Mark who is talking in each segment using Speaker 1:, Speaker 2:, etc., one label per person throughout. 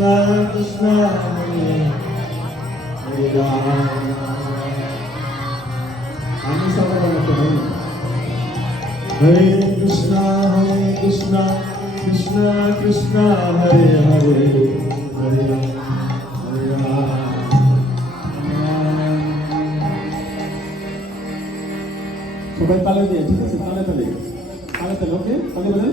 Speaker 1: কৃষ্ণ কৃষ্ণ
Speaker 2: আমি বলতে পারি
Speaker 1: হরে কৃষ্ণ হরে কৃষ্ণ কৃষ্ণ কৃষ্ণ হরে হরে
Speaker 2: সবাই তালে দিয়ে, ঠিক আছে, তালে তালে। তালে তালে, ওকে? তালে বলেন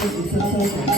Speaker 2: It's a 一点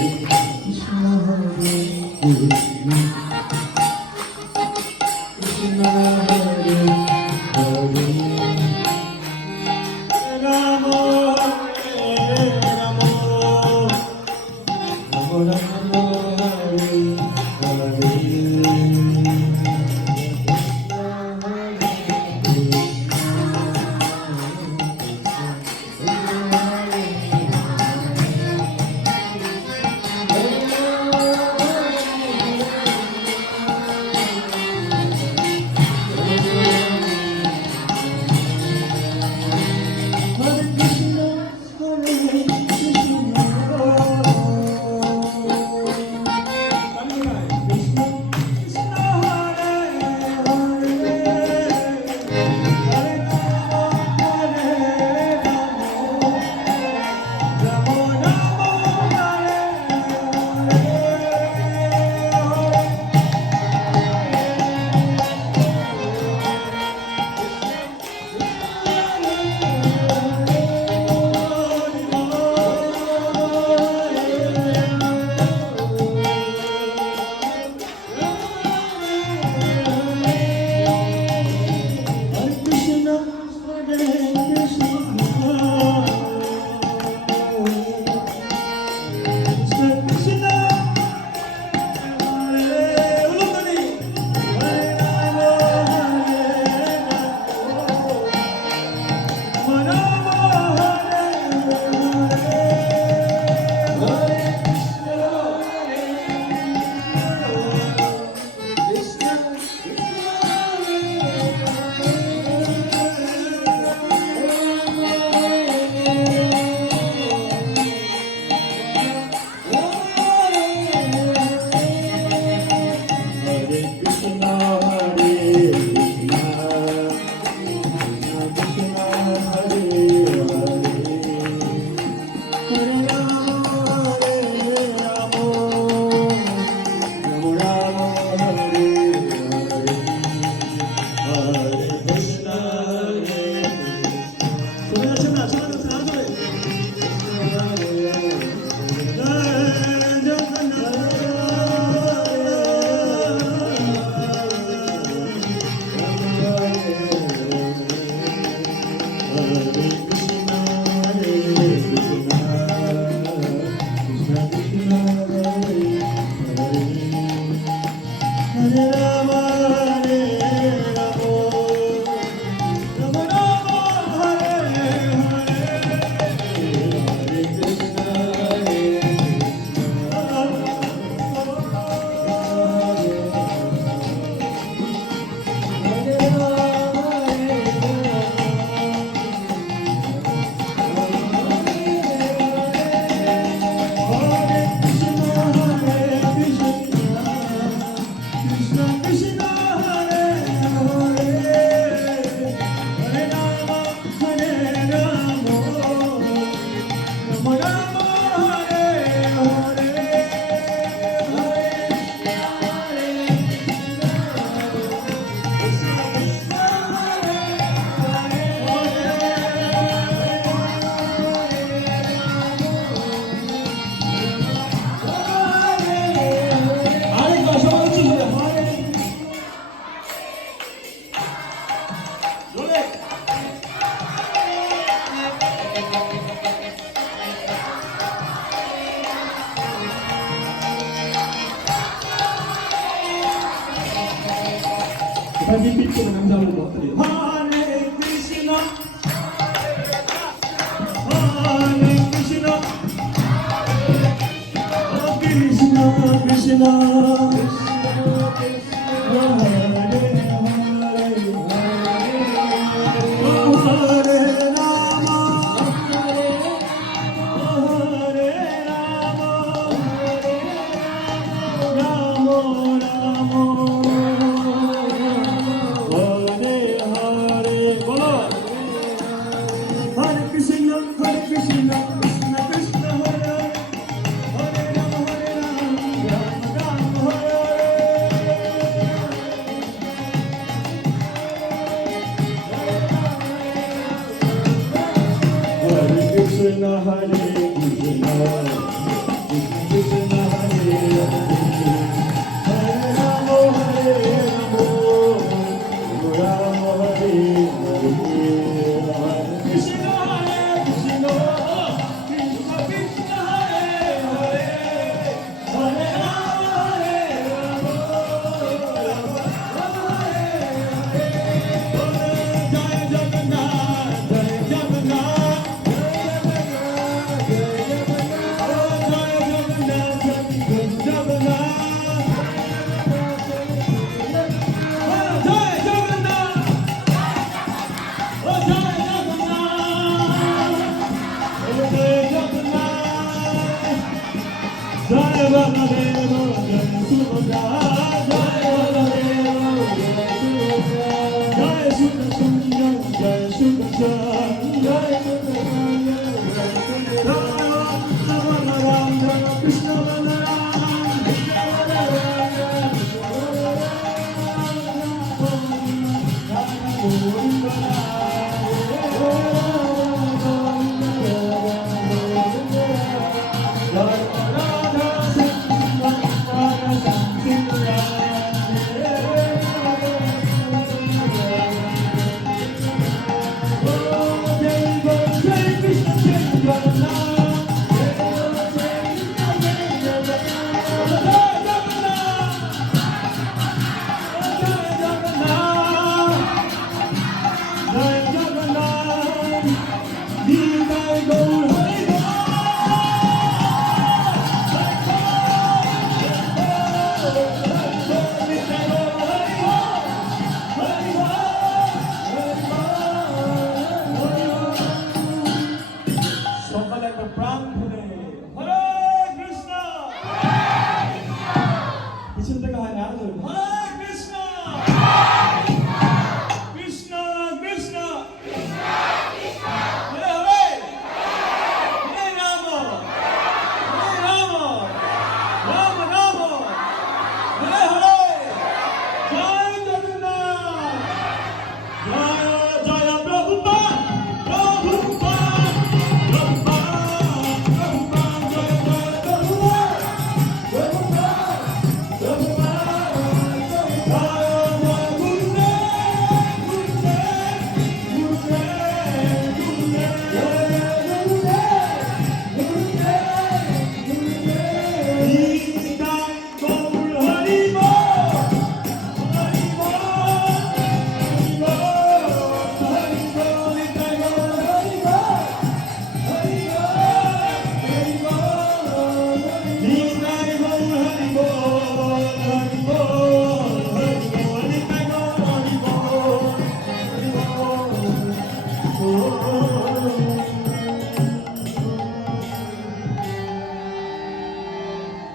Speaker 1: Senhor. da
Speaker 2: 자기 빛으로 감사를 드립니다.
Speaker 1: 하늘 크시나? 하늘 크시나? Amen. Sarva Mahe Mahe Mahe Mahe Mahe Mahe Mahe Mahe Mahe Mahe Mahe